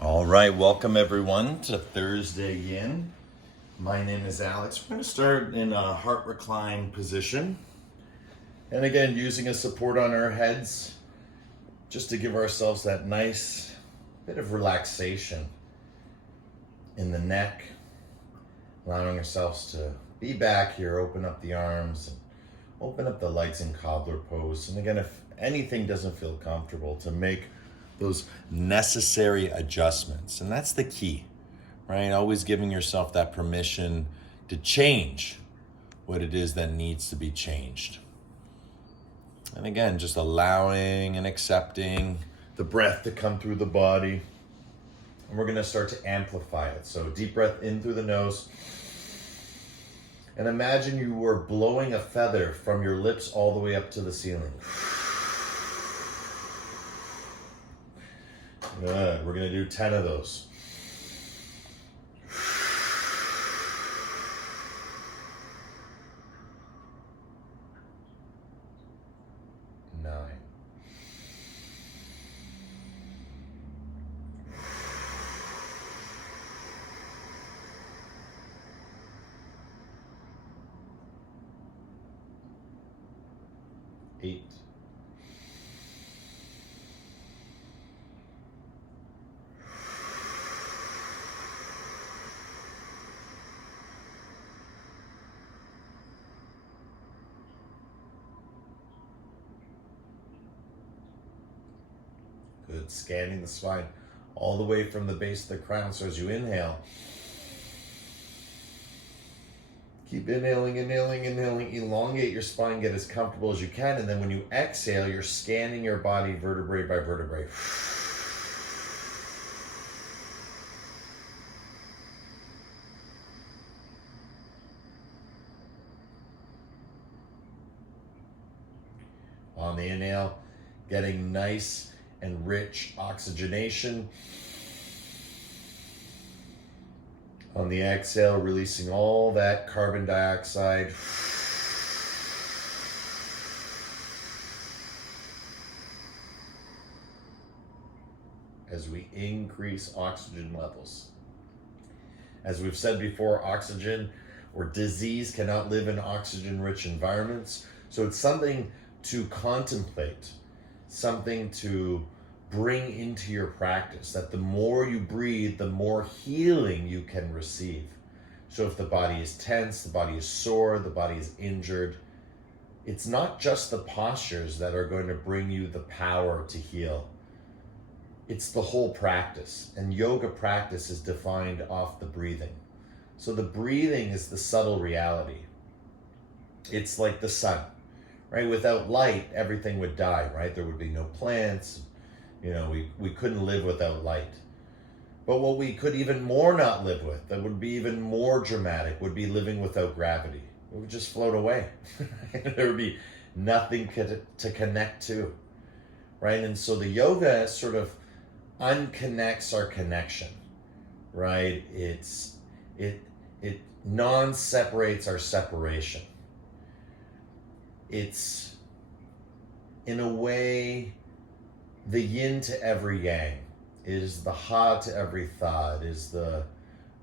All right, welcome everyone to Thursday Yin. My name is Alex. We're going to start in a heart recline position. And again, using a support on our heads just to give ourselves that nice bit of relaxation in the neck, allowing ourselves to be back here, open up the arms, and open up the legs in cobbler pose. And again, if anything doesn't feel comfortable, to make those necessary adjustments. And that's the key, right? Always giving yourself that permission to change what it is that needs to be changed. And again, just allowing and accepting the breath to come through the body. And we're going to start to amplify it. So deep breath in through the nose. And imagine you were blowing a feather from your lips all the way up to the ceiling. Good. We're going to do 10 of those. 9. 8. 'Good. Scanning the spine all the way from the base of the crown. So as you inhale, keep inhaling, elongate your spine, get as comfortable as you can. And then when you exhale, you're scanning your body vertebrae by vertebrae. On the inhale, getting nice and rich oxygenation. On the exhale, releasing all that carbon dioxide. As we increase oxygen levels. As we've said before, oxygen or disease cannot live in oxygen-rich environments. So it's something to contemplate, something to bring into your practice, that the more you breathe, the more healing you can receive. So if the body is tense, the body is sore, the body is injured, it's not just the postures that are going to bring you the power to heal. It's the whole practice. And yoga practice is defined off the breathing. So the breathing is the subtle reality. It's like the sun. Right? Without light, everything would die, right? There would be no plants. You know, we couldn't live without light. But what we could even more not live with, that would be even more dramatic, would be living without gravity. It would just float away. There would be nothing to connect to, right? And so the yoga sort of unconnects our connection, right? It non-separates our separation. It's, in a way, the yin to every yang. It is the ha to every tha. It is the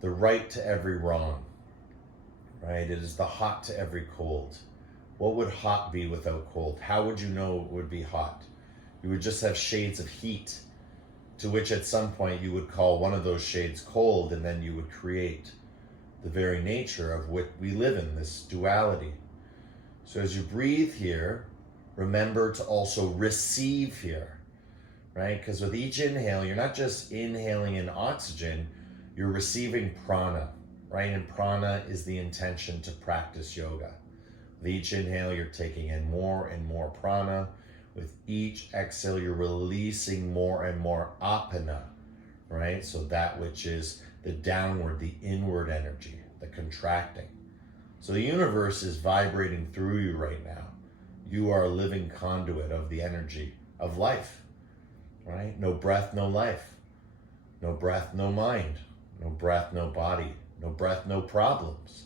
right to every wrong, right? It is the hot to every cold. What would hot be without cold? How would you know it would be hot? You would just have shades of heat, to which at some point you would call one of those shades cold, and then you would create the very nature of what we live in, this duality. So as you breathe here, remember to also receive here, right? Because with each inhale, you're not just inhaling in oxygen, you're receiving prana, right? And prana is the intention to practice yoga. With each inhale, you're taking in more and more prana. With each exhale, you're releasing more and more apana, right? So that which is the downward, the inward energy, the contracting. So the universe is vibrating through you right now. You are a living conduit of the energy of life, right? No breath, no life. No breath, no mind. No breath, no body. No breath, no problems,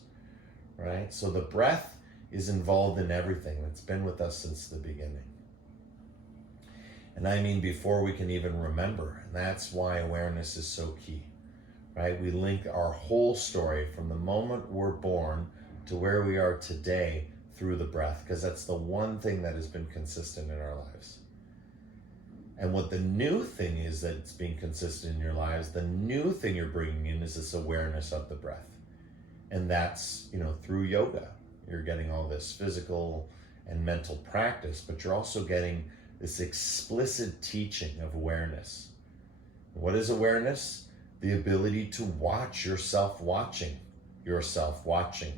right? So the breath is involved in everything. It's been with us since the beginning. And I mean before we can even remember. And that's why awareness is so key, right? We link our whole story from the moment we're born to where we are today through the breath, because that's the one thing that has been consistent in our lives. And what the new thing is that's being consistent in your lives, the new thing you're bringing in is this awareness of the breath. And that's, through yoga. You're getting all this physical and mental practice, but you're also getting this explicit teaching of awareness. What is awareness? The ability to watch yourself watching yourself watching.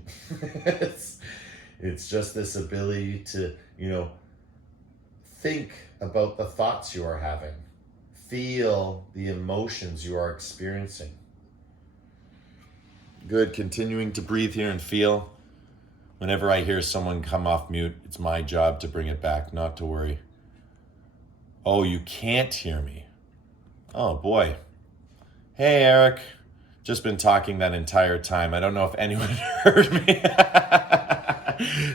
It's just this ability to, think about the thoughts you are having, feel the emotions you are experiencing. Good, continuing to breathe here and feel. Whenever I hear someone come off mute, it's my job to bring it back, not to worry. Oh, you can't hear me. Oh boy. Hey, Eric. Just been talking that entire time. I don't know if anyone heard me.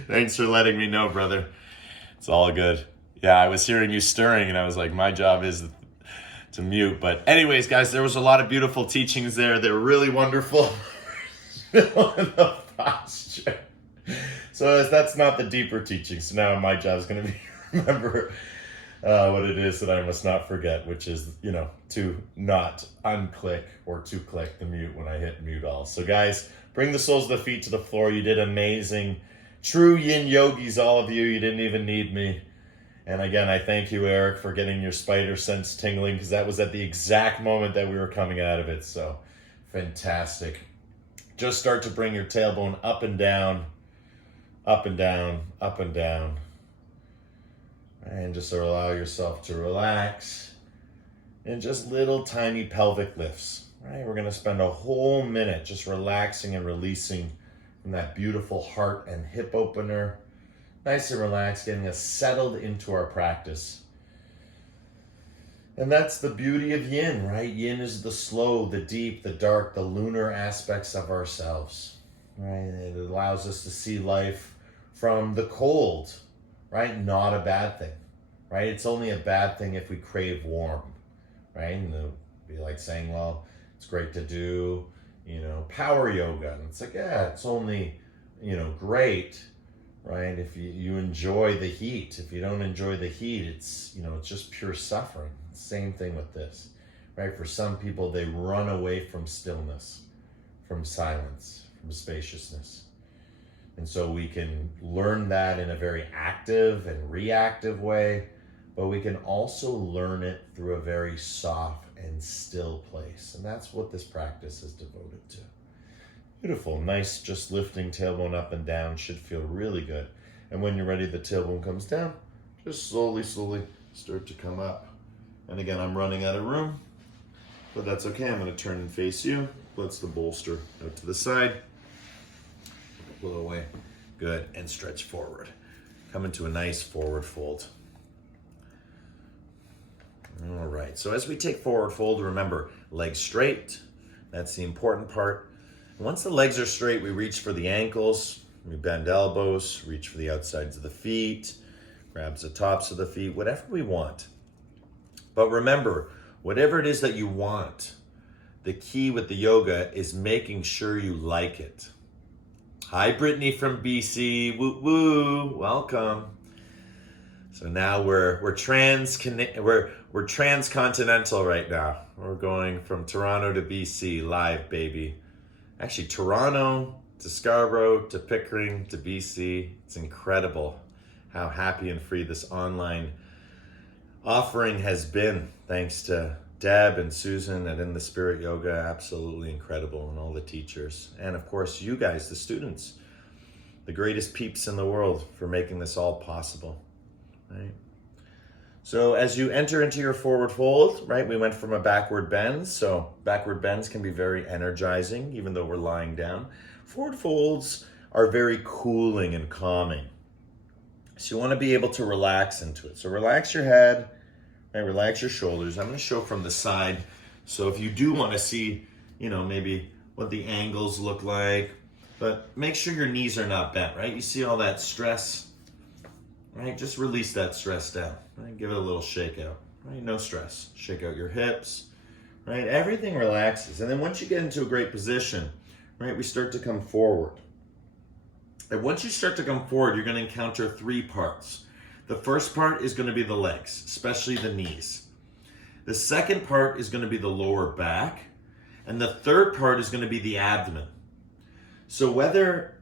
Thanks for letting me know, brother. It's all good. Yeah, I was hearing you stirring and I was like, my job is to mute. But anyways, guys, there was a lot of beautiful teachings there. They're really wonderful. The posture. So that's not the deeper teaching. So now my job is going to be to remember what it is that I must not forget, which is, to not unclick or to click the mute when I hit mute all. So guys, bring the soles of the feet to the floor. You did amazing. True yin yogis, all of you. You didn't even need me. And again, I thank you, Eric, for getting your spider sense tingling, because that was at the exact moment that we were coming out of it. So fantastic. Just start to bring your tailbone up and down, up and down, up and down. And just allow yourself to relax. And just little tiny pelvic lifts, right? We're going to spend a whole minute just relaxing and releasing from that beautiful heart and hip opener. Nice and relaxed, getting us settled into our practice. And that's the beauty of yin, right? Yin is the slow, the deep, the dark, the lunar aspects of ourselves, right? It allows us to see life from the cold, right? Not a bad thing, right? It's only a bad thing if we crave warm, right? And it'll be like saying, well, it's great to do, power yoga. And it's like, yeah, it's only, great, right? If you enjoy the heat. If you don't enjoy the heat, it's, it's just pure suffering. Same thing with this, right? For some people, they run away from stillness, from silence, from spaciousness. And so we can learn that in a very active and reactive way, but we can also learn it through a very soft and still place. And that's what this practice is devoted to. Beautiful, nice, just lifting tailbone up and down should feel really good. And when you're ready, the tailbone comes down, just slowly start to come up. And again, I'm running out of room, but that's okay. I'm going to turn and face you. Let's the bolster out to the side. Blow away. Good. And stretch forward. Come into a nice forward fold. All right. So as we take forward fold, remember, legs straight. That's the important part. Once the legs are straight, we reach for the ankles. We bend elbows, reach for the outsides of the feet, grabs the tops of the feet, whatever we want. But remember, whatever it is that you want, the key with the yoga is making sure you like it. Hi, Brittany from BC. Woo woo. Welcome. So now we're transcontinental right now. We're going from Toronto to BC live, baby. Actually, Toronto to Scarborough to Pickering to BC. It's incredible how happy and free this online offering has been, thanks to Deb and Susan at In the Spirit Yoga. Absolutely incredible, and all the teachers. And of course, you guys, the students, the greatest peeps in the world for making this all possible, right? So as you enter into your forward fold, right, we went from a backward bend. So backward bends can be very energizing, even though we're lying down. Forward folds are very cooling and calming. So you want to be able to relax into it. So relax your head, right, relax your shoulders. I'm going to show from the side. So if you do want to see, maybe what the angles look like, but make sure your knees are not bent, right? You see all that stress, right? Just release that stress down, right? Give it a little shake out, right? No stress. Shake out your hips, right? Everything relaxes. And then once you get into a great position, right, we start to come forward. And once you start to come forward, you're going to encounter 3 parts. The first part is going to be the legs, especially the knees. The second part is going to be the lower back. And the third part is going to be the abdomen. So whether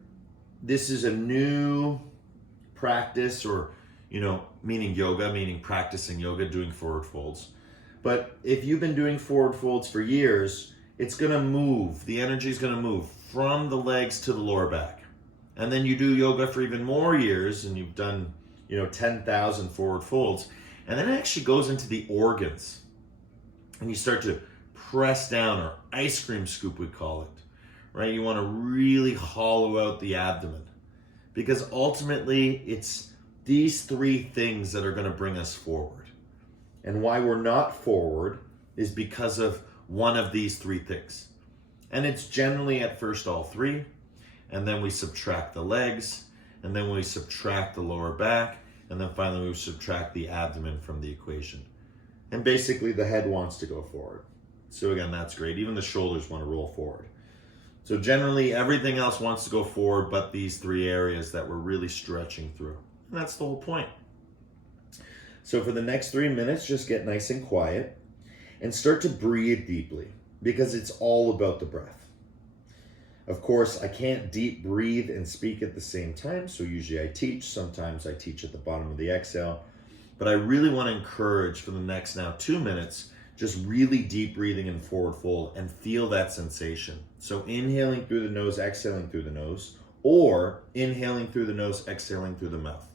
this is a new practice or, meaning yoga, meaning practicing yoga, doing forward folds. But if you've been doing forward folds for years, it's going to move. The energy is going to move from the legs to the lower back. And then you do yoga for even more years and you've done, 10,000 forward folds. And then it actually goes into the organs. And you start to press down, or ice cream scoop we call it, right? You want to really hollow out the abdomen, because ultimately it's these 3 things that are going to bring us forward. And why we're not forward is because of one of these 3 things. And it's generally at first all 3, and then we subtract the legs, and then we subtract the lower back, and then finally we subtract the abdomen from the equation. And basically the head wants to go forward. So again, that's great. Even the shoulders want to roll forward. So generally everything else wants to go forward but these 3 areas that we're really stretching through. And that's the whole point. So for the next 3 minutes, just get nice and quiet and start to breathe deeply, because it's all about the breath. Of course, I can't deep breathe and speak at the same time. So usually I teach. Sometimes I teach at the bottom of the exhale. But I really want to encourage for the next now 2 minutes, just really deep breathing in forward fold and feel that sensation. So inhaling through the nose, exhaling through the nose, or inhaling through the nose, exhaling through the mouth.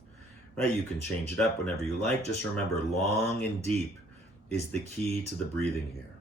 Right? You can change it up whenever you like. Just remember, long and deep is the key to the breathing here.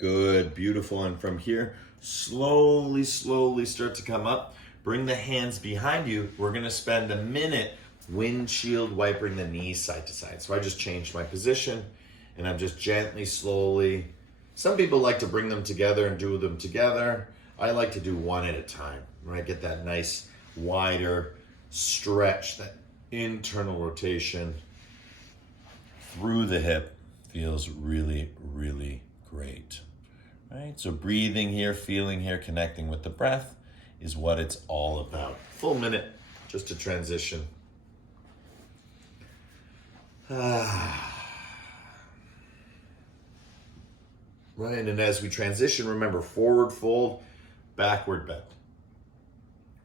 Good, beautiful. And from here, slowly start to come up. Bring the hands behind you. We're going to spend a minute windshield wiping the knees side to side. So I just changed my position and I'm just gently, slowly. Some people like to bring them together and do them together. I like to do one at a time. When I get that nice wider stretch, that internal rotation through the hip feels really, really great. Right? So breathing here, feeling here, connecting with the breath is what it's all about. Full minute just to transition. Right, and as we transition, remember, forward fold, backward bend.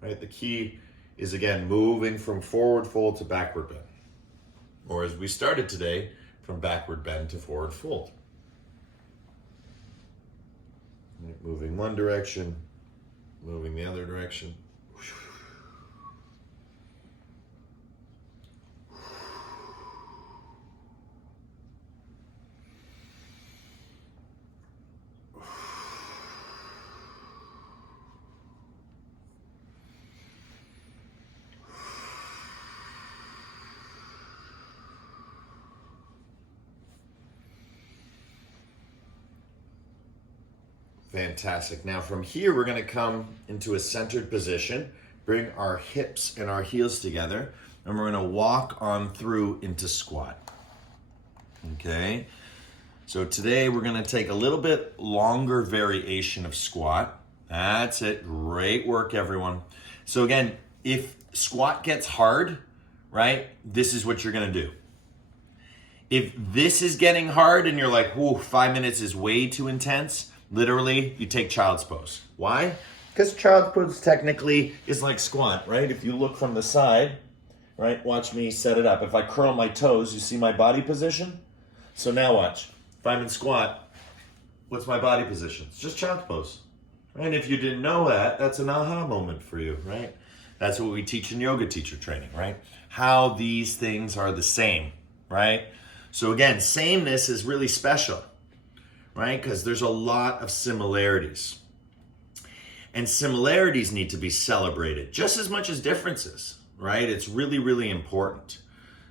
Right, the key is, again, moving from forward fold to backward bend. Or as we started today, from backward bend to forward fold. Right, moving one direction, moving the other direction. Fantastic. Now from here, we're going to come into a centered position, bring our hips and our heels together, and we're going to walk on through into squat. Okay. So today we're going to take a little bit longer variation of squat. That's it. Great work, everyone. So again, if squat gets hard, right, this is what you're going to do. If this is getting hard and you're like, whoa, 5 minutes is way too intense, literally, you take child's pose. Why? Because child's pose technically is like squat, right? If you look from the side, right, watch me set it up. If I curl my toes, you see my body position? So now watch. If I'm in squat, what's my body position? It's just child's pose. And if you didn't know that, that's an aha moment for you, right? That's what we teach in yoga teacher training, right? How these things are the same, right? So again, sameness is really special, right? Because there's a lot of similarities. And similarities need to be celebrated just as much as differences, right? It's really, really important.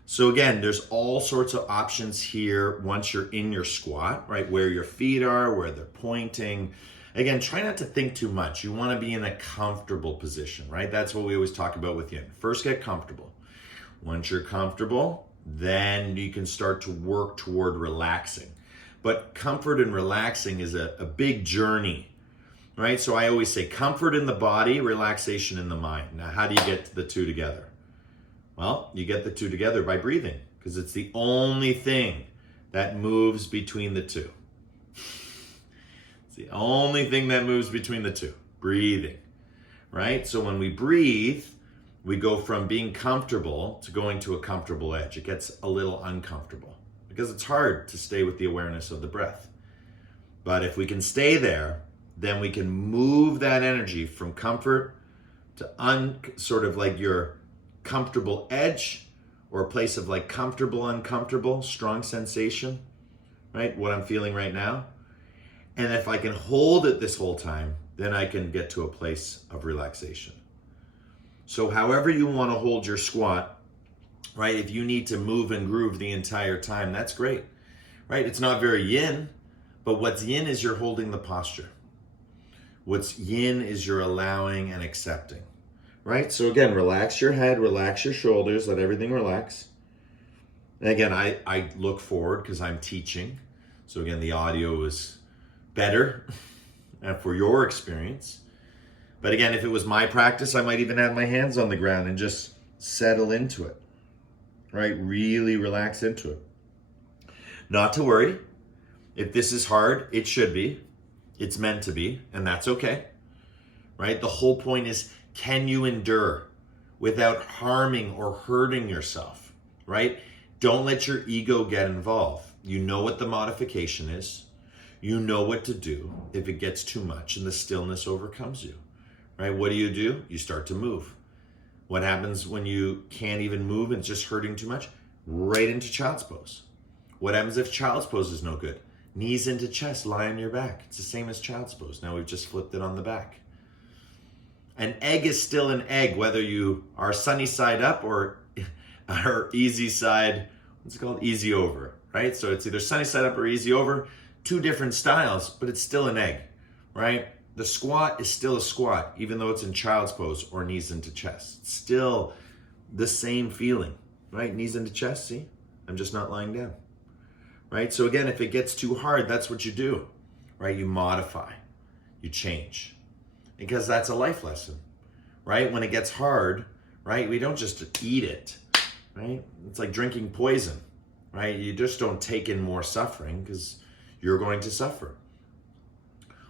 So again, there's all sorts of options here once you're in your squat, right? Where your feet are, where they're pointing. Again, try not to think too much. You want to be in a comfortable position, right? That's what we always talk about with Yin. First, get comfortable. Once you're comfortable, then you can start to work toward relaxing. But comfort and relaxing is a big journey, right? So I always say comfort in the body, relaxation in the mind. Now, how do you get the two together? Well, you get the two together by breathing, because it's the only thing that moves between the two. It's the only thing that moves between the two, breathing, right? So when we breathe, we go from being comfortable to going to a comfortable edge. It gets a little uncomfortable because it's hard to stay with the awareness of the breath. But if we can stay there, then we can move that energy from comfort to sort of like your comfortable edge, or a place of like comfortable, uncomfortable, strong sensation, right? What I'm feeling right now. And if I can hold it this whole time, then I can get to a place of relaxation. So however you want to hold your squat, right? If you need to move and groove the entire time, that's great, right? It's not very yin, but what's yin is you're holding the posture. What's yin is you're allowing and accepting. Right? So again, relax your head, relax your shoulders, let everything relax. And again, I look forward because I'm teaching. So again, the audio is better for your experience. But again, if it was my practice, I might even have my hands on the ground and just settle into it. Right? Really relax into it. Not to worry. If this is hard, it should be. It's meant to be, and that's okay. Right? The whole point is, can you endure without harming or hurting yourself, right? Don't let your ego get involved. You know what the modification is. You know what to do if it gets too much and the stillness overcomes you, right? What do? You start to move. What happens when you can't even move and it's just hurting too much? Right into child's pose. What happens if child's pose is no good? Knees into chest, lie on your back. It's the same as child's pose. Now we've just flipped it on the back. An egg is still an egg, whether you are sunny side up or easy side, what's it called? Easy over, right? So it's either sunny side up or easy over, two different styles, but it's still an egg, right? The squat is still a squat, even though it's in child's pose or knees into chest. It's still the same feeling, right? Knees into chest, see? I'm just not lying down, right? So again, if it gets too hard, that's what you do, right? You modify, you change. Because that's a life lesson, right? When it gets hard, right? We don't just eat it, right? It's like drinking poison, right? You just don't take in more suffering because you're going to suffer.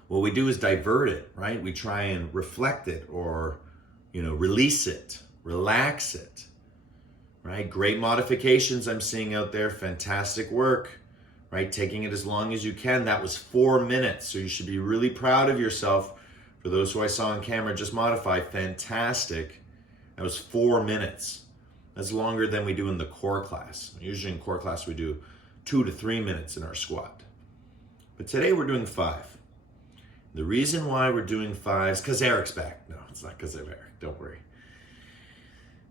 What we do is divert it, right? We try and reflect it or, release it, relax it, right? Great modifications I'm seeing out there. Fantastic work, right? Taking it as long as you can. That was 4 minutes. So you should be really proud of yourself. For those who I saw on camera just modify, fantastic. That was 4 minutes. That's longer than we do in the core class. Usually in core class we do 2 to 3 minutes in our squat. But today we're doing 5. The reason why we're doing 5 is because Eric's back. No, it's not because of Eric, don't worry.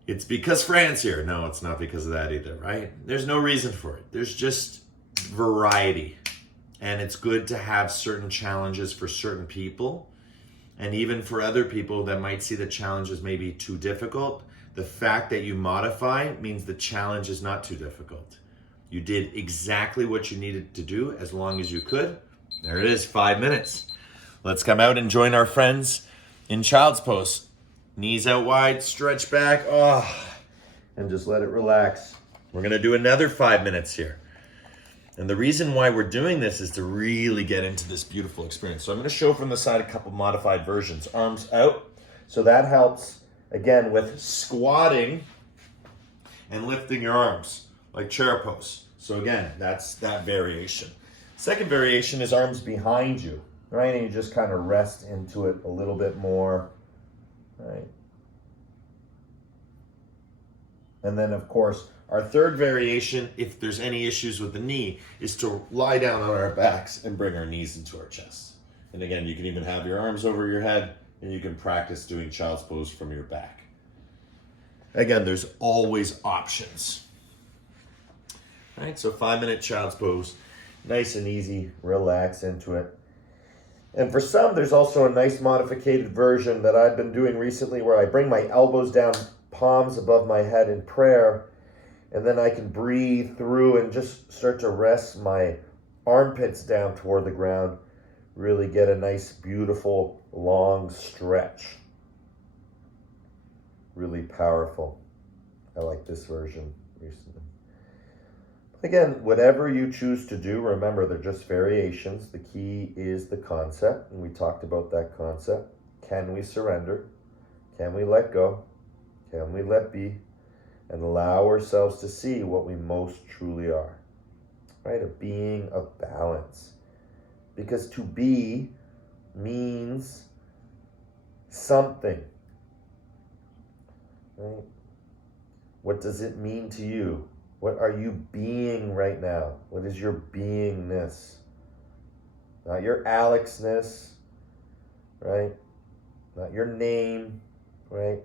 It's because Fran's here. No, it's not because of that either, right? There's no reason for it. There's just variety. And it's good to have certain challenges for certain people. And even for other people that might see the challenge as maybe too difficult, the fact that you modify means the challenge is not too difficult. You did exactly what you needed to do as long as you could. There it is, 5 minutes. Let's come out and join our friends in child's pose. Knees out wide, stretch back, and just let it relax. We're gonna do another 5 minutes here. And the reason why we're doing this is to really get into this beautiful experience. So I'm going to show from the side a couple modified versions. Arms out. So that helps, again, with squatting and lifting your arms, like chair pose. So again, that's that variation. Second variation is arms behind you, right? And you just kind of rest into it a little bit more, right? And then, of course, our third variation, if there's any issues with the knee, is to lie down on our backs and bring our knees into our chest. And again, you can even have your arms over your head, and you can practice doing child's pose from your back. Again, there's always options. All right, so 5 minute child's pose. Nice and easy, relax into it. And for some, there's also a nice modified version that I've been doing recently where I bring my elbows down, palms above my head in prayer, and then I can breathe through and just start to rest my armpits down toward the ground. Really get a nice, beautiful, long stretch. Really powerful. I like this version recently. Again, whatever you choose to do, remember they're just variations. The key is the concept, and we talked about that concept. Can we surrender? Can we let go? Can we let be? And allow ourselves to see what we most truly are, right? A being of balance. Because to be means something, right? What does it mean to you? What are you being right now? What is your beingness? Not your Alexness, right? Not your name, right?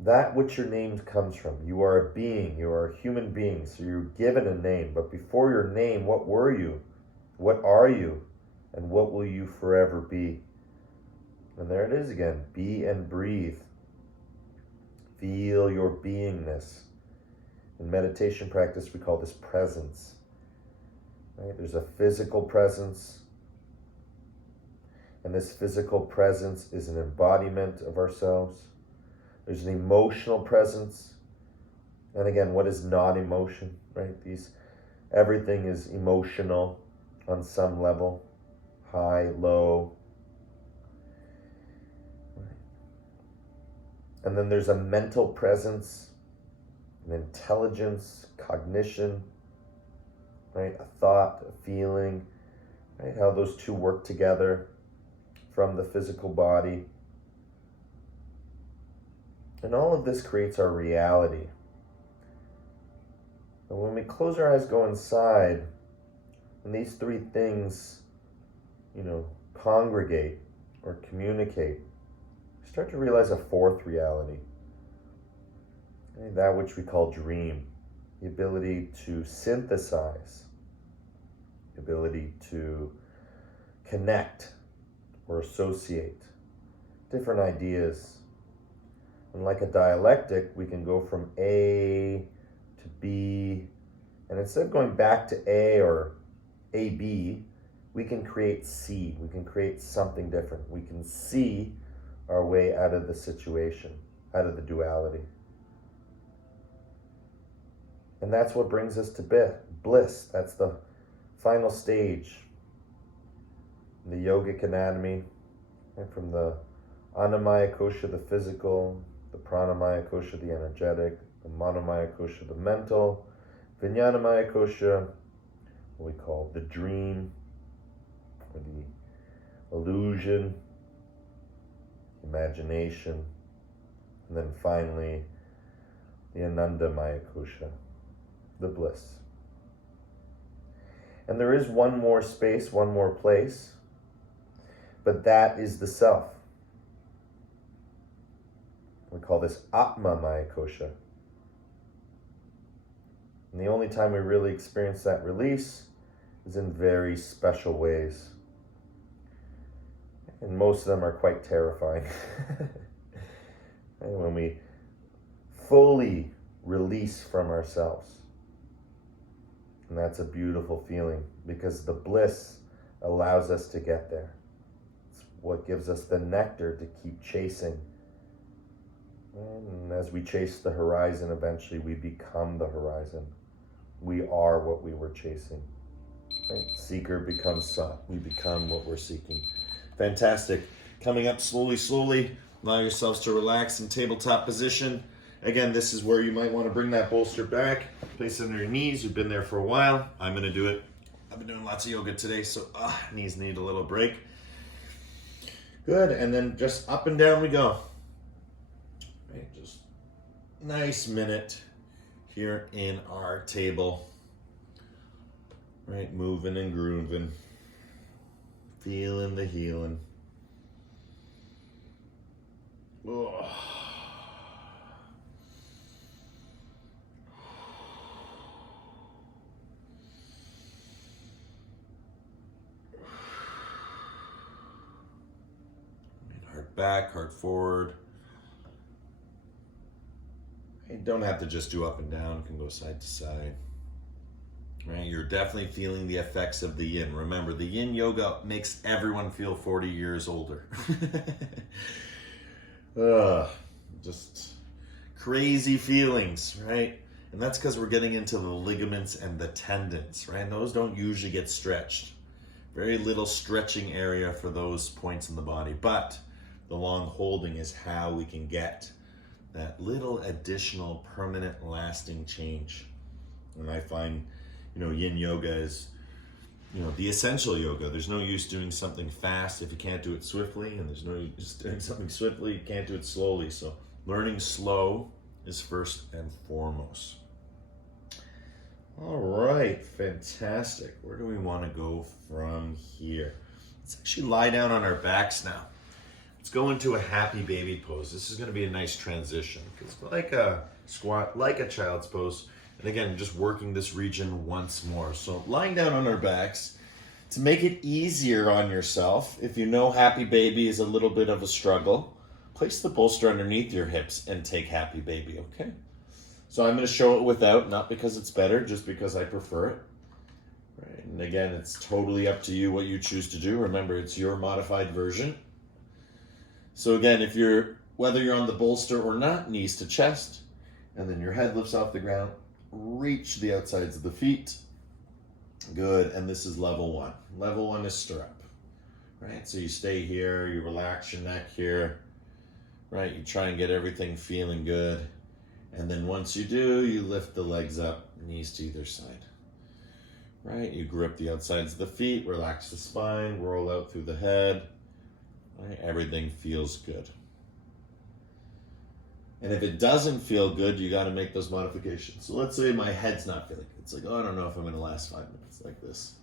That which your name comes from. You are a being. You are a human being. So you're given a name. But before your name, what were you? What are you? And what will you forever be? And there it is again. Be and breathe. Feel your beingness. In meditation practice, we call this presence. Right? There's a physical presence. And this physical presence is an embodiment of ourselves. There's an emotional presence. And again, what is not emotion, right? Everything is emotional on some level. High, low. Right. And then there's a mental presence, an intelligence, cognition, right? A thought, a feeling, right? How those two work together from the physical body. And all of this creates our reality. And when we close our eyes, go inside, and these three things, congregate or communicate, start to realize a fourth reality. That which we call dream. The ability to synthesize, the ability to connect or associate different ideas. And like a dialectic, we can go from A to B, and instead of going back to A or AB, we can create C. We can create something different. We can see our way out of the situation, out of the duality. And that's what brings us to bliss. That's the final stage in the yogic anatomy, and from the Atma Mayakosha, the physical, the Prana Mayakosha, the energetic, the Mana Mayakosha, the mental, Vijnana Mayakosha, what we call the dream, or the illusion, imagination, and then finally the Ananda Mayakosha, the bliss. And there is one more space, one more place, but that is the self. We call this Atma Mayakosha. And the only time we really experience that release is in very special ways. And most of them are quite terrifying. And when we fully release from ourselves. And that's a beautiful feeling, because the bliss allows us to get there. It's what gives us the nectar to keep chasing. And as we chase the horizon, eventually we become the horizon. We are what we were chasing. Right? Seeker becomes sought. We become what we're seeking. Fantastic. Coming up slowly, slowly. Allow yourselves to relax in tabletop position. Again, this is where you might want to bring that bolster back. Place it under your knees. You've been there for a while. I'm going to do it. I've been doing lots of yoga today, so knees need a little break. Good. And then just up and down we go. Right, just nice minute here in our table. Right, moving and grooving. Feeling the healing. Oh. Heart back, heart forward. You don't have to just do up and down, you can go side to side. Right, you're definitely feeling the effects of the yin. Remember, the yin yoga makes everyone feel 40 years older. Just crazy feelings, right? And that's because we're getting into the ligaments and the tendons, right? And those don't usually get stretched. Very little stretching area for those points in the body. But the long holding is how we can get that little additional permanent lasting change. And I find, yin yoga is, the essential yoga. There's no use doing something fast if you can't do it swiftly, and there's no use doing something swiftly, you can't do it slowly. So learning slow is first and foremost. All right, fantastic. Where do we want to go from here? Let's actually lie down on our backs now. Let's go into a happy baby pose. This is going to be a nice transition. It's like a squat, like a child's pose. And again, just working this region once more. So lying down on our backs, to make it easier on yourself, if you know happy baby is a little bit of a struggle, place the bolster underneath your hips and take happy baby, okay? So I'm going to show it without, not because it's better, just because I prefer it. Right. And again, it's totally up to you what you choose to do. Remember, it's your modified version. So again, whether you're on the bolster or not, knees to chest, and then your head lifts off the ground. Reach the outsides of the feet. Good. And this is level one. Level one is stirrup. Right? So you stay here, you relax your neck here. Right? You try and get everything feeling good. And then once you do, you lift the legs up, knees to either side. Right? You grip the outsides of the feet, relax the spine, roll out through the head. Right? Everything feels good. And if it doesn't feel good, you got to make those modifications. So let's say my head's not feeling good. It's like, I don't know if I'm going to last 5 minutes like this.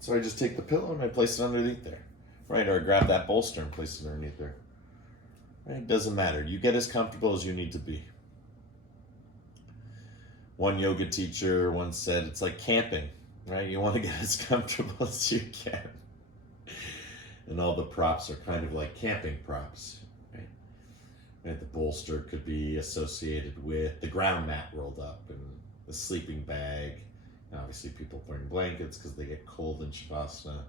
So I just take the pillow and I place it underneath there. Right? Or I grab that bolster and place it underneath there. Right? Doesn't matter. You get as comfortable as you need to be. One yoga teacher once said, it's like camping, right? You want to get as comfortable as you can. And all the props are kind of like camping props. The bolster could be associated with the ground mat rolled up and the sleeping bag. Obviously, people bring blankets because they get cold in Shavasana.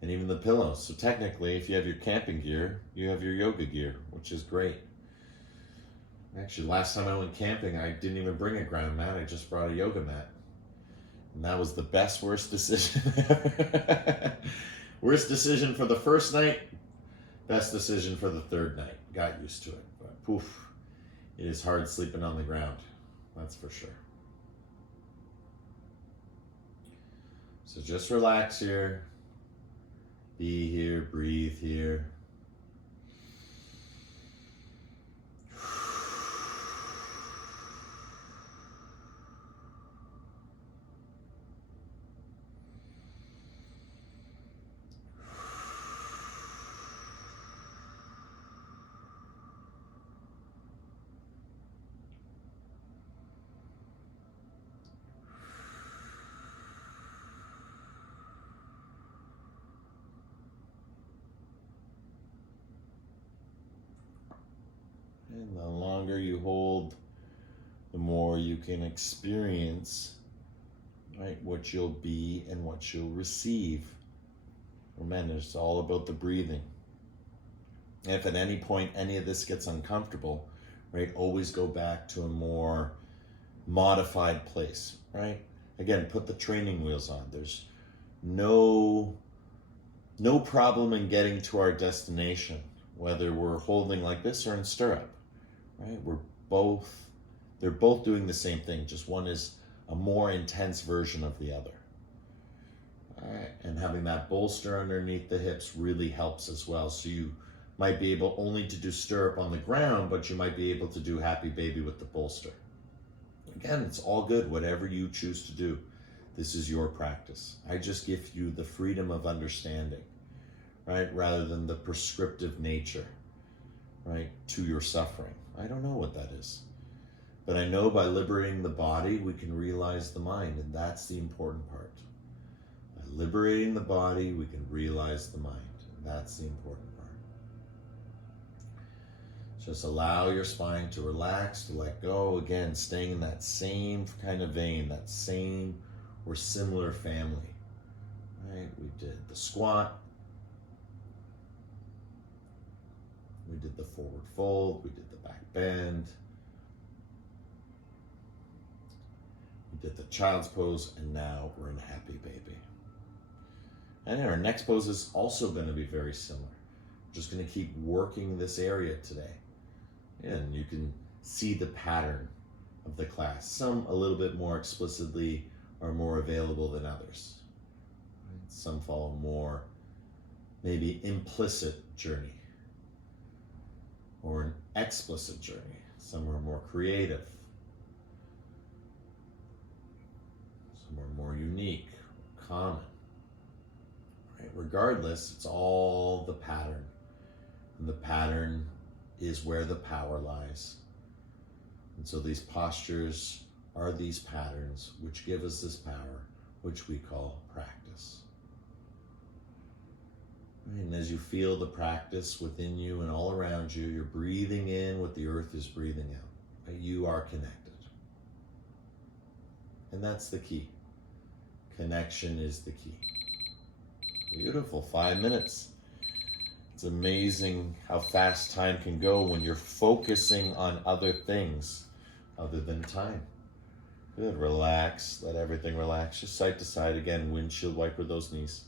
And even the pillows. So technically, if you have your camping gear, you have your yoga gear, which is great. Actually, last time I went camping, I didn't even bring a ground mat. I just brought a yoga mat. And that was the worst decision ever. Worst decision for the first night, best decision for the third night. Got used to it. But poof, it is hard sleeping on the ground. That's for sure. So just relax here. Be here, breathe here. And the longer you hold, the more you can experience, right, what you'll be and what you'll receive. Remember, it's all about the breathing. If at any point any of this gets uncomfortable, right, always go back to a more modified place, right? Again, put the training wheels on. There's no problem in getting to our destination, whether we're holding like this or in stirrup, right? They're both doing the same thing, just one is a more intense version of the other. All right, and having that bolster underneath the hips really helps as well. So you might be able only to do stirrup on the ground, but you might be able to do happy baby with the bolster. Again, it's all good, whatever you choose to do. This is your practice. I just give you the freedom of understanding, right? Rather than the prescriptive nature, right, to your suffering. I don't know what that is. But I know by liberating the body, we can realize the mind, and that's the important part. By liberating the body, we can realize the mind, and that's the important part. Just allow your spine to relax, to let go. Again, staying in that same kind of vein, that same or similar family. Right? We did the squat. We did the forward fold. We did the back bend. We did the child's pose, and now we're in happy baby. And our next pose is also going to be very similar. Just going to keep working this area today. And you can see the pattern of the class. Some a little bit more explicitly are more available than others. Some follow more maybe implicit journey or an explicit journey. Some are more creative. Some are more unique, common. Right? Regardless, it's all the pattern. And the pattern is where the power lies. And so these postures are these patterns which give us this power, which we call practice. And as you feel the practice within you and all around you, you're breathing in what the earth is breathing out. You are connected. And that's the key. Connection is the key. Beautiful, 5 minutes. It's amazing how fast time can go when you're focusing on other things other than time. Good, relax, let everything relax. Just side to side again, windshield wiper those knees.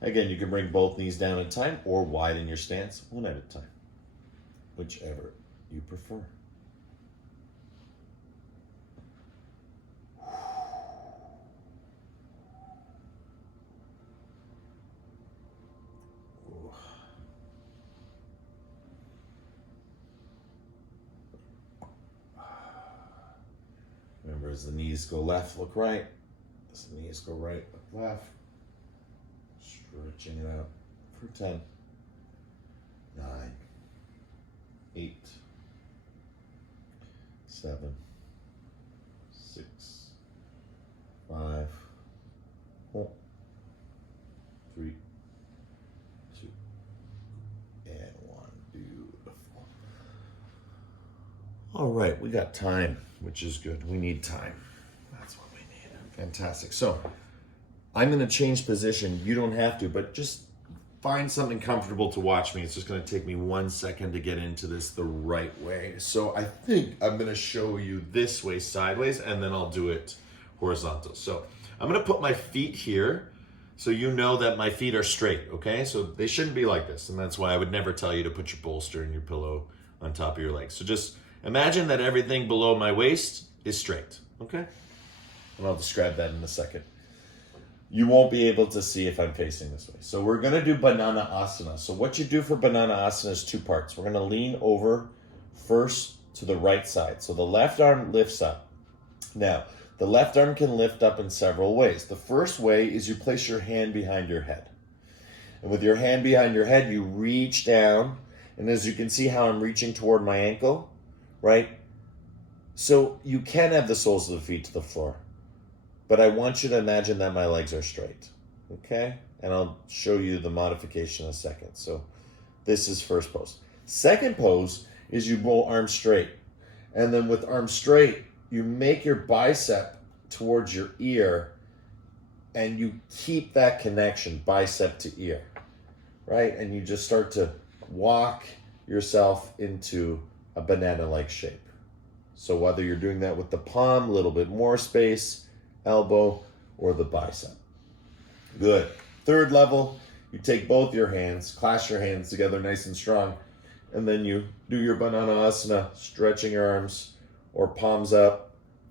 Again, you can bring both knees down at a time or widen your stance one at a time, whichever you prefer. Remember, as the knees go left, look right. As the knees go right, look left. Stretching it out for 10, 9, 8, 7, 6, 5, 4, 3, 2, and 1. Beautiful. All right, we got time, which is good. We need time. That's what we need. Fantastic. So I'm going to change position. You don't have to, but just find something comfortable to watch me. It's just going to take me 1 second to get into this the right way. So I think I'm going to show you this way sideways, and then I'll do it horizontal. So I'm going to put my feet here so you know that my feet are straight, okay? So they shouldn't be like this, and that's why I would never tell you to put your bolster and your pillow on top of your legs. So just imagine that everything below my waist is straight, okay? And I'll describe that in a second. You won't be able to see if I'm facing this way. So we're going to do banana asana. So what you do for banana asana is 2 parts. We're going to lean over first to the right side. So the left arm lifts up. Now, the left arm can lift up in several ways. The first way is you place your hand behind your head. And with your hand behind your head, you reach down. And as you can see how I'm reaching toward my ankle, right? So you can have the soles of the feet to the floor. But I want you to imagine that my legs are straight, okay? And I'll show you the modification in a second. So this is first pose. Second pose is you roll arms straight. And then with arms straight, you make your bicep towards your ear and you keep that connection, bicep to ear, right? And you just start to walk yourself into a banana-like shape. So whether you're doing that with the palm, a little bit more space, elbow, or the bicep. Good. Third level, you take both your hands, clasp your hands together nice and strong, and then you do your banana asana, stretching your arms, or palms up,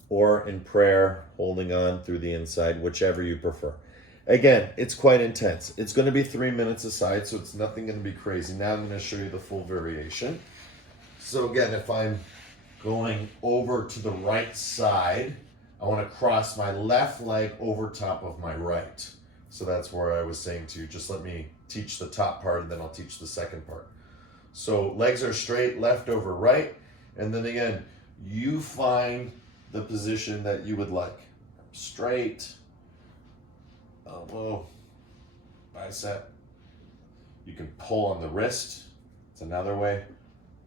or in prayer, holding on through the inside, whichever you prefer. Again, it's quite intense. It's going to be 3 minutes aside, so it's nothing going to be crazy. Now I'm going to show you the full variation. So again, if I'm going over to the right side, I want to cross my left leg over top of my right. So that's where I was saying to you, just let me teach the top part and then I'll teach the second part. So legs are straight, left over right. And then again, you find the position that you would like. Straight, elbow, bicep. You can pull on the wrist. It's another way.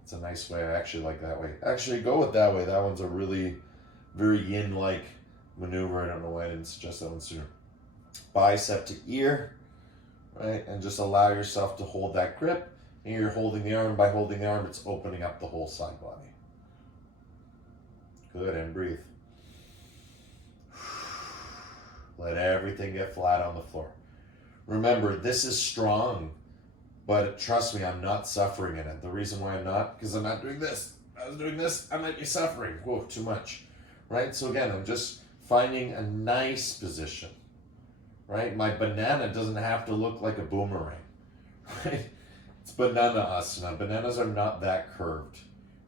It's a nice way. I actually like that way. Actually, go with that way. That one's a really very yin-like maneuver. I don't know why I didn't suggest that one sooner. Bicep to ear, right? And just allow yourself to hold that grip. And you're holding the arm. By holding the arm, it's opening up the whole side body. Good, and breathe. Let everything get flat on the floor. Remember, this is strong, but trust me, I'm not suffering in it. The reason why I'm not, because I'm not doing this. If I was doing this, I might be suffering. Whoa, too much, right? So again, I'm just finding a nice position, right? My banana doesn't have to look like a boomerang, right? It's banana asana. Bananas are not that curved,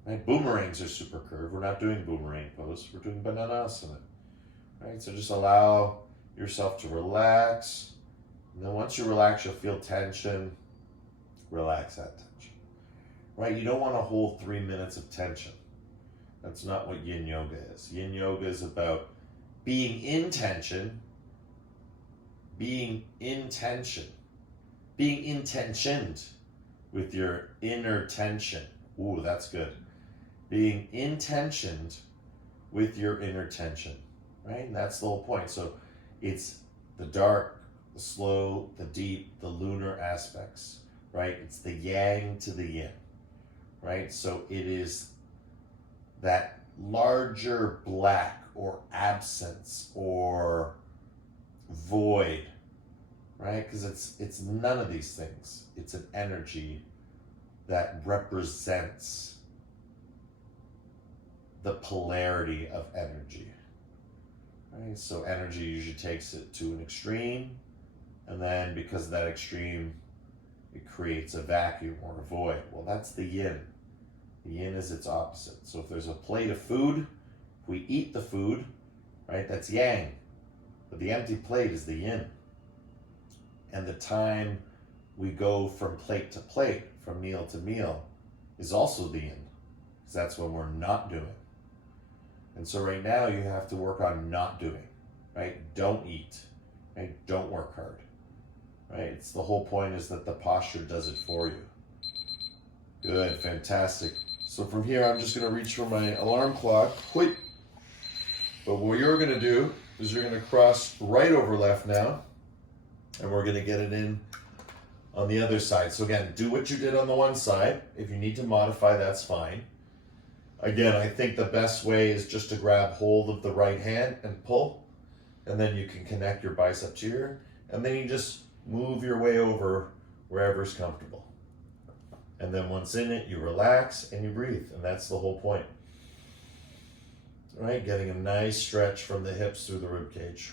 right? Boomerangs are super curved. We're not doing boomerang pose. We're doing banana asana, right? So just allow yourself to relax. And then once you relax, you'll feel tension. Relax that tension, right? You don't want to hold 3 minutes of tension. That's not what Yin Yoga is. Yin Yoga is about being in tension, being intentioned with your inner tension. Ooh, that's good. Being intentioned with your inner tension, right? And that's the whole point. So it's the dark, the slow, the deep, the lunar aspects, right? It's the yang to the yin, right? So it is that larger black or absence or void, right? Because it's none of these things. It's an energy that represents the polarity of energy, right? So energy usually takes it to an extreme, and then because of that extreme, it creates a vacuum or a void. Well, that's the yin. The yin is its opposite. So if there's a plate of food, if we eat the food, right, that's yang. But the empty plate is the yin. And the time we go from plate to plate, from meal to meal, is also the yin. Because that's when we're not doing. And so right now you have to work on not doing, right? Don't eat, right? Don't work hard, right? It's the whole point is that the posture does it for you. Good, fantastic. So from here, I'm just gonna reach for my alarm clock. Quick. But what you're gonna do is you're gonna cross right over left now, and we're gonna get it in on the other side. So again, do what you did on the one side. If you need to modify, that's fine. Again, I think the best way is just to grab hold of the right hand and pull, and then you can connect your bicep to your, and then you just move your way over wherever's comfortable. And then once in it, you relax and you breathe, and that's the whole point. All right, getting a nice stretch from the hips through the rib cage.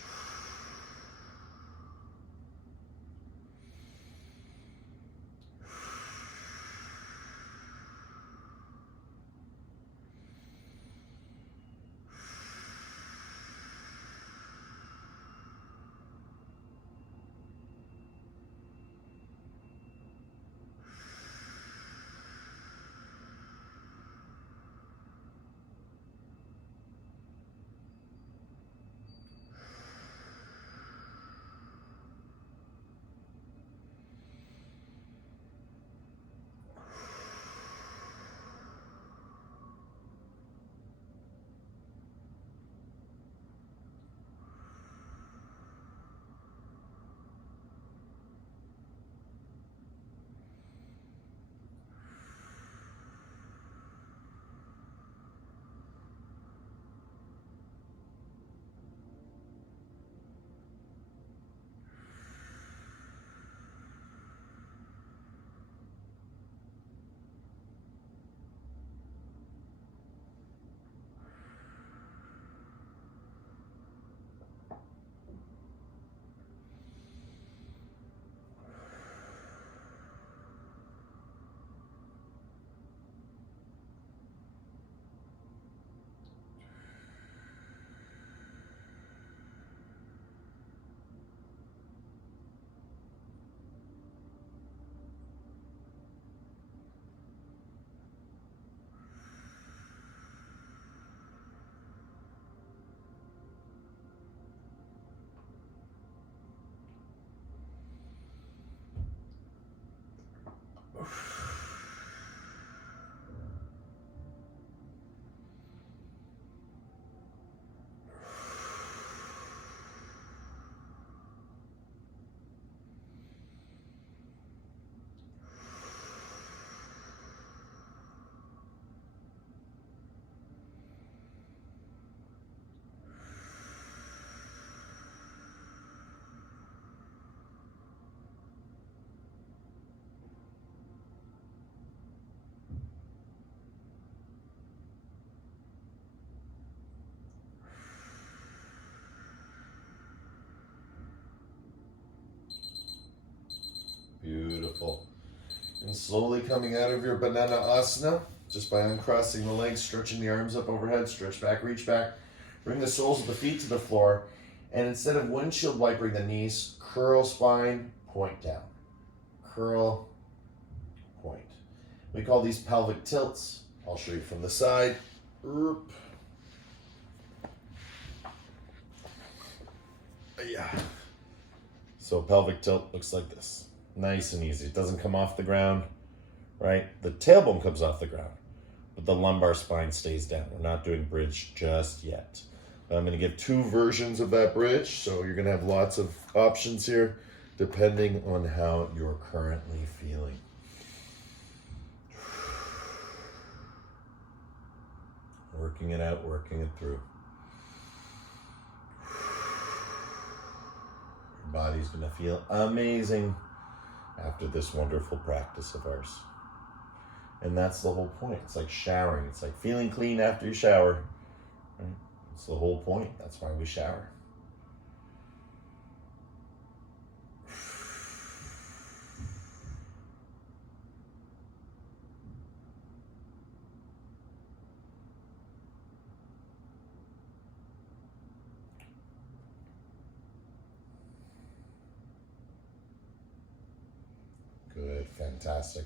Slowly coming out of your banana asana, just by uncrossing the legs, stretching the arms up overhead, stretch back, reach back. Bring the soles of the feet to the floor. And instead of windshield wipering the knees, curl spine, point down. Curl, point. We call these pelvic tilts. I'll show you from the side. Yeah. So pelvic tilt looks like this. Nice and easy. It doesn't come off the ground, right? The tailbone comes off the ground, but the lumbar spine stays down. We're not doing bridge just yet. I'm going to give 2 versions of that bridge, so you're going to have lots of options here depending on how you're currently feeling. Working it out, working it through. Your body's going to feel amazing after this wonderful practice of ours. And that's the whole point. It's like showering. It's like feeling clean after you shower. Right? That's the whole point. That's why we shower. Good, fantastic.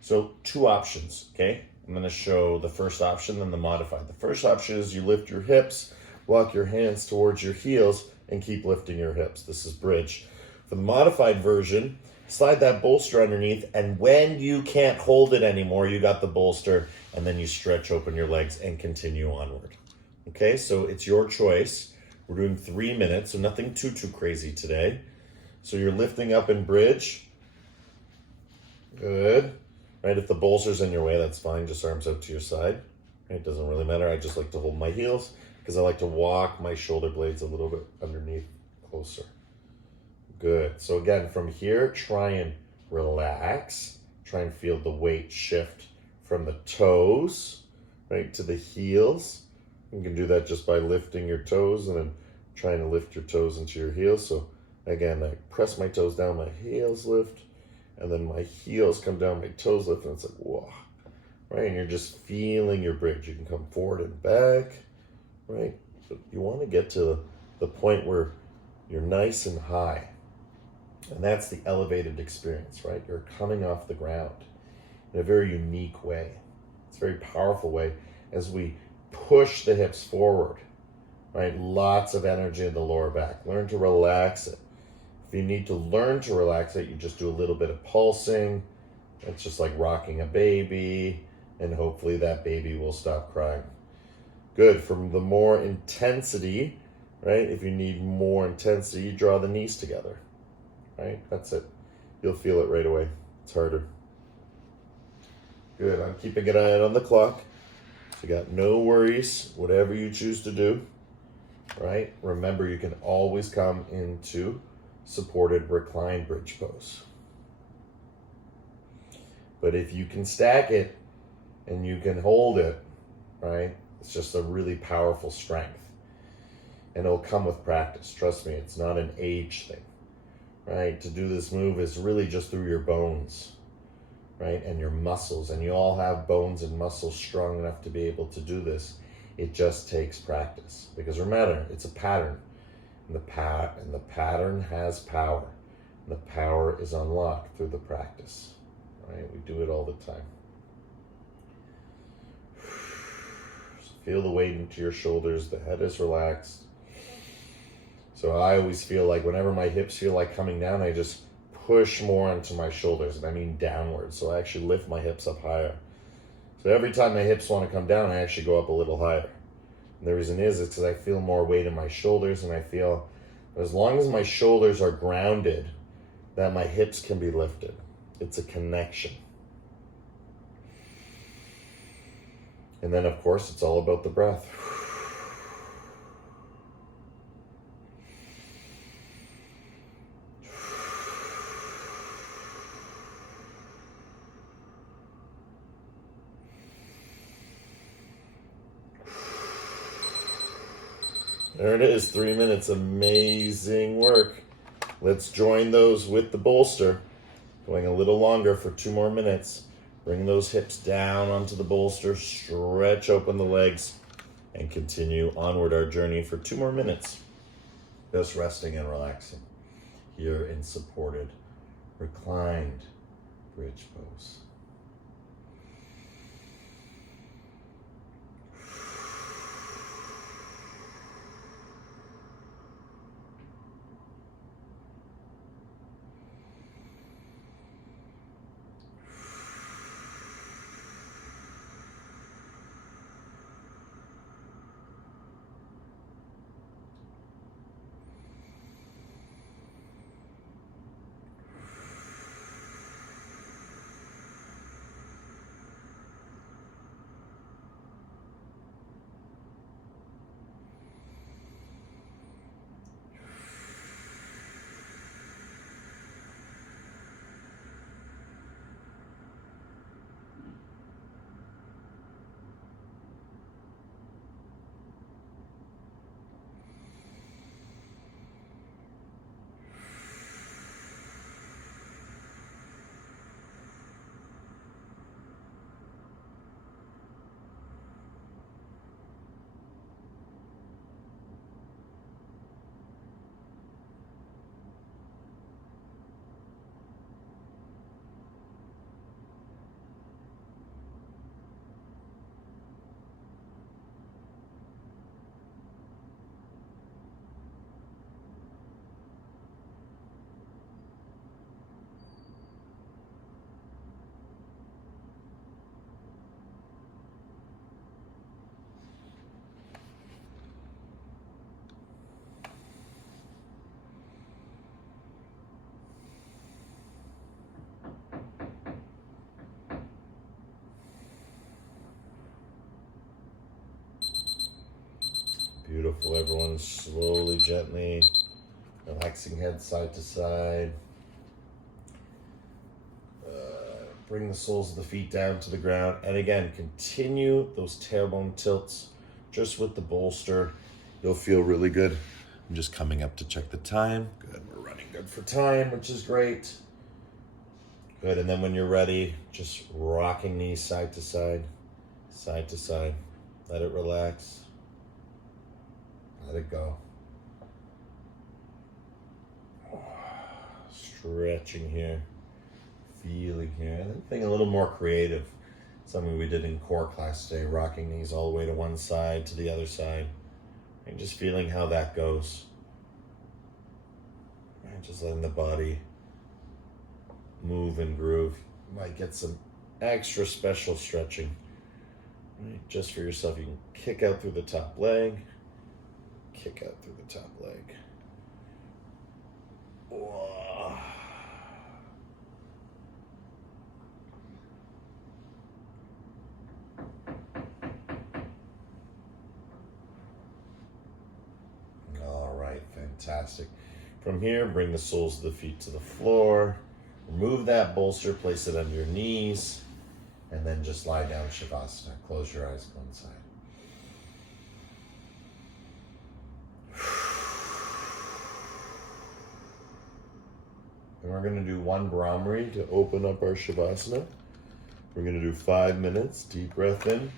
So 2 options, okay? I'm going to show the first option and the modified. The first option is you lift your hips, walk your hands towards your heels, and keep lifting your hips. This is bridge. For the modified version, slide that bolster underneath, and when you can't hold it anymore, you got the bolster, and then you stretch open your legs and continue onward. Okay, so it's your choice. We're doing 3 minutes, so nothing too crazy today. So you're lifting up in bridge. Good. Right, if the bolster's in your way, that's fine. Just arms out to your side. Right, it doesn't really matter. I just like to hold my heels because I like to walk my shoulder blades a little bit underneath, closer. Good. So again, from here, try and relax. Try and feel the weight shift from the toes, right, to the heels. You can do that just by lifting your toes and then trying to lift your toes into your heels. So again, I press my toes down, my heels lift. And then my heels come down, my toes lift, and it's like, whoa, right? And you're just feeling your bridge. You can come forward and back, right? But you want to get to the point where you're nice and high. And that's the elevated experience, right? You're coming off the ground in a very unique way. It's a very powerful way as we push the hips forward, right? Lots of energy in the lower back. Learn to relax it. If you need to learn to relax it, you just do a little bit of pulsing. It's just like rocking a baby, and hopefully that baby will stop crying. Good. From the more intensity, right? If you need more intensity, you draw the knees together, right? That's it. You'll feel it right away. It's harder. Good. I'm keeping an eye on the clock. So you got no worries, whatever you choose to do, right? Remember, you can always come into supported reclined bridge pose. But if you can stack it and you can hold it, right, it's just a really powerful strength. And it'll come with practice. Trust me, it's not an age thing, right? To do this move is really just through your bones, right, and your muscles. And you all have bones and muscles strong enough to be able to do this. It just takes practice. Because remember, it's a pattern. And the pattern has power. And the power is unlocked through the practice. Right? We do it all the time. So feel the weight into your shoulders. The head is relaxed. So I always feel like whenever my hips feel like coming down, I just push more onto my shoulders. And I mean downward. So I actually lift my hips up higher. So every time my hips want to come down, I actually go up a little higher. And the reason is because I feel more weight in my shoulders, and I feel as long as my shoulders are grounded, that my hips can be lifted. It's a connection. And then, of course, it's all about the breath. There it is, 3 minutes, amazing work. Let's join those with the bolster. Going a little longer for 2 more minutes. Bring those hips down onto the bolster, stretch open the legs, and continue onward our journey for 2 more minutes. Just resting and relaxing here in supported, reclined bridge pose. Beautiful, everyone. Slowly, gently, relaxing head side to side. Bring the soles of the feet down to the ground. And again, continue those tailbone tilts just with the bolster. You'll feel really good. I'm just coming up to check the time. Good, we're running good for time, which is great. Good, and then when you're ready, just rocking knees side to side, side to side. Let it relax. Let it go. Stretching here, feeling here, and then being a little more creative. Something we did in core class today, rocking knees all the way to one side, to the other side, and just feeling how that goes. And just letting the body move and groove. You might get some extra special stretching. Right? Just for yourself, you can kick out through the top leg, kick out through the top leg. Whoa. All right, fantastic. From here, bring the soles of the feet to the floor. Remove that bolster, place it under your knees, and then just lie down Shavasana. Close your eyes, one side. And we're going to do one Brahmari to open up our Shavasana. We're going to do 5 minutes. Deep breath in.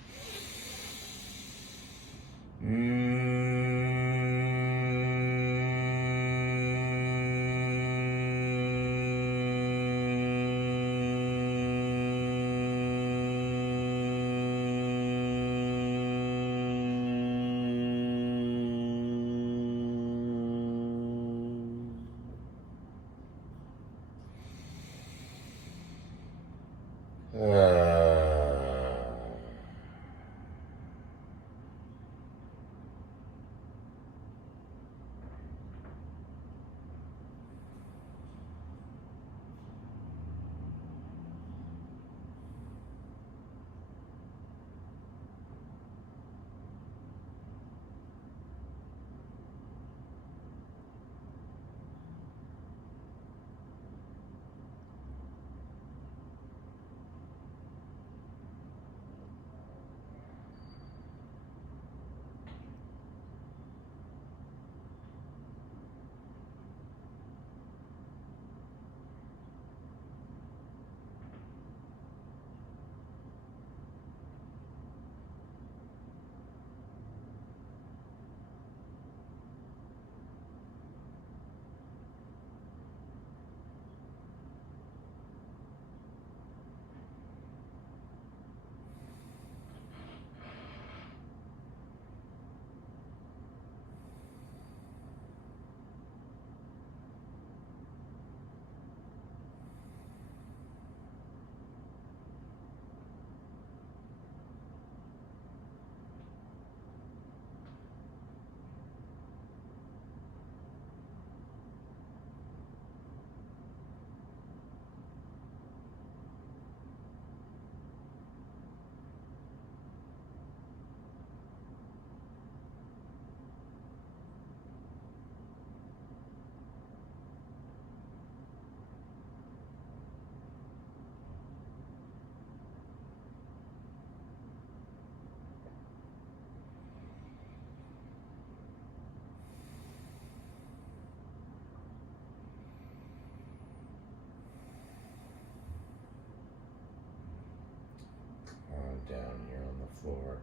down here on the floor.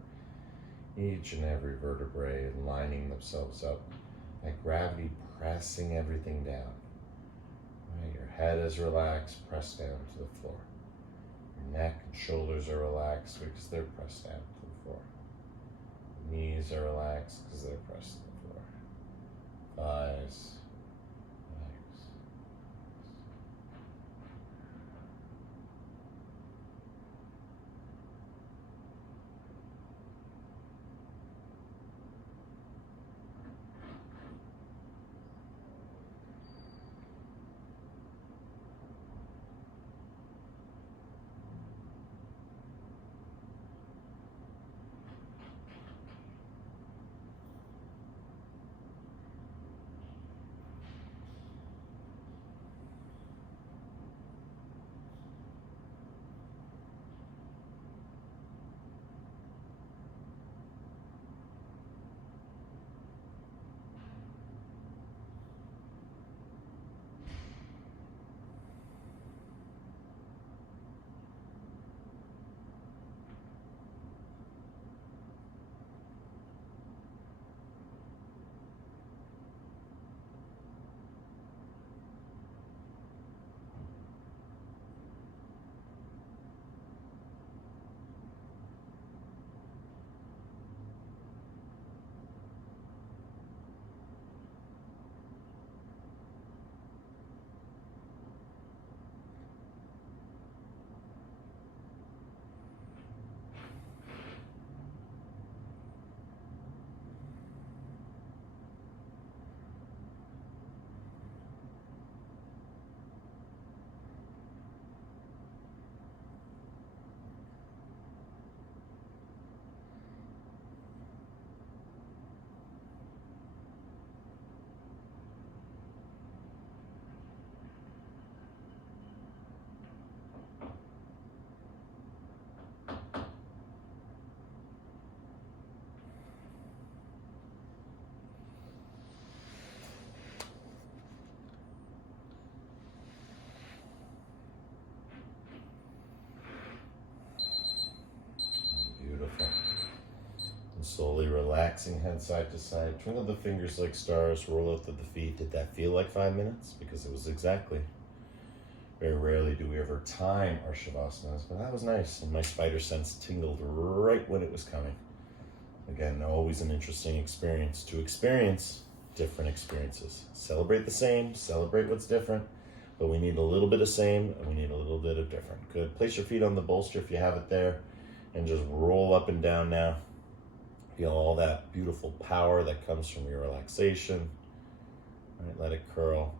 Each and every vertebrae lining themselves up, like gravity pressing everything down. Right, your head is relaxed, pressed down to the floor. Your neck and shoulders are relaxed because they're pressed down to the floor. Knees are relaxed because they're pressed to the floor. Thighs, legs. Beautiful. And slowly relaxing head side to side. Twinkle the fingers like stars. Roll out to the feet. Did that feel like 5 minutes? Because it was exactly. Very rarely do we ever time our Shavasana, but that was nice. And my spider sense tingled right when it was coming. Again, always an interesting experience. To experience different experiences. Celebrate the same, celebrate what's different, but we need a little bit of same and we need a little bit of different. Good. Place your feet on the bolster if you have it there and just roll up and down now. Feel all that beautiful power that comes from your relaxation. All right, let it curl.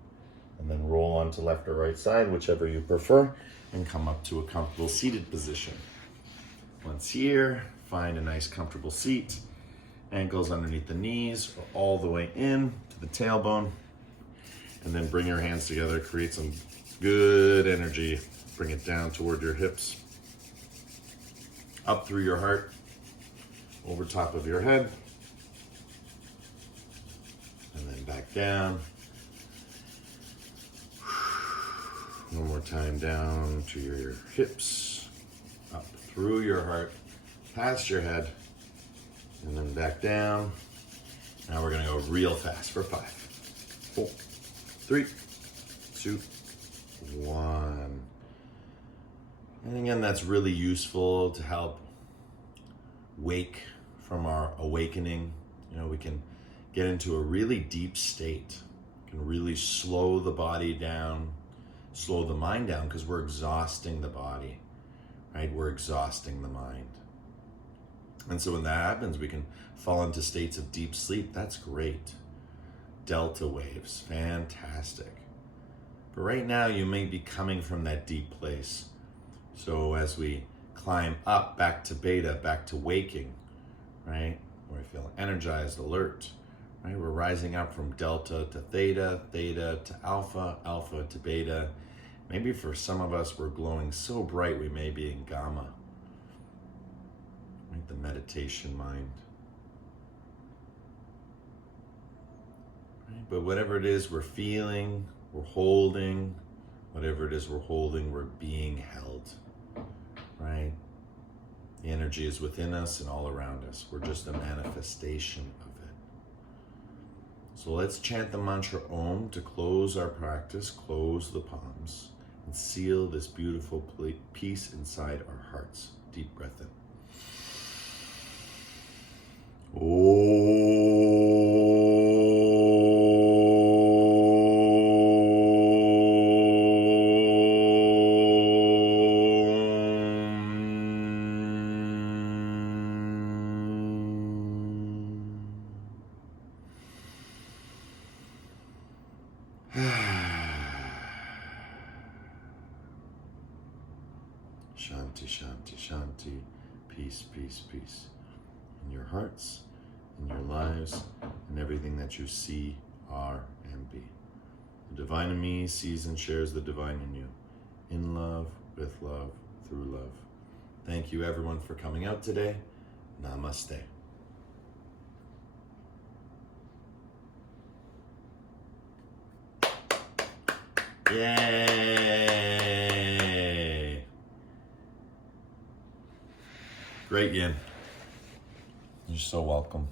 And then roll onto left or right side, whichever you prefer, and come up to a comfortable seated position. Once here, find a nice comfortable seat. Ankles underneath the knees, or all the way in to the tailbone. And then bring your hands together, create some good energy. Bring it down toward your hips. Up through your heart, over top of your head. And then back down. One more time down to your hips, up through your heart, past your head, and then back down. Now we're gonna go real fast for 5, 4, 3, 2, 1. And again, that's really useful to help wake from our awakening. You know, we can get into a really deep state. We can really slow the body down, slow the mind down, because we're exhausting the body, right? We're exhausting the mind. And so when that happens, we can fall into states of deep sleep. That's great. Delta waves, fantastic. But right now, you may be coming from that deep place. So as we climb up, back to beta, back to waking, right? Where we feel energized, alert, right? We're rising up from delta to theta, theta to alpha, alpha to beta. Maybe for some of us, we're glowing so bright we may be in gamma, right? The meditation mind. Right? But whatever it is we're feeling, we're holding, whatever it is we're holding, we're being held, right? The energy is within us and all around us. We're just a manifestation of it. So let's chant the mantra Om to close our practice, close the palms, and seal this beautiful peace inside our hearts. Deep breath in. Shanti, shanti, shanti. Peace, peace, peace. In your hearts, in your lives, in everything that you see, are, and be. The divine in me sees and shares the divine in you. In love, with love, through love. Thank you everyone for coming out today. Namaste. Yay! Great, Yin. You're so welcome.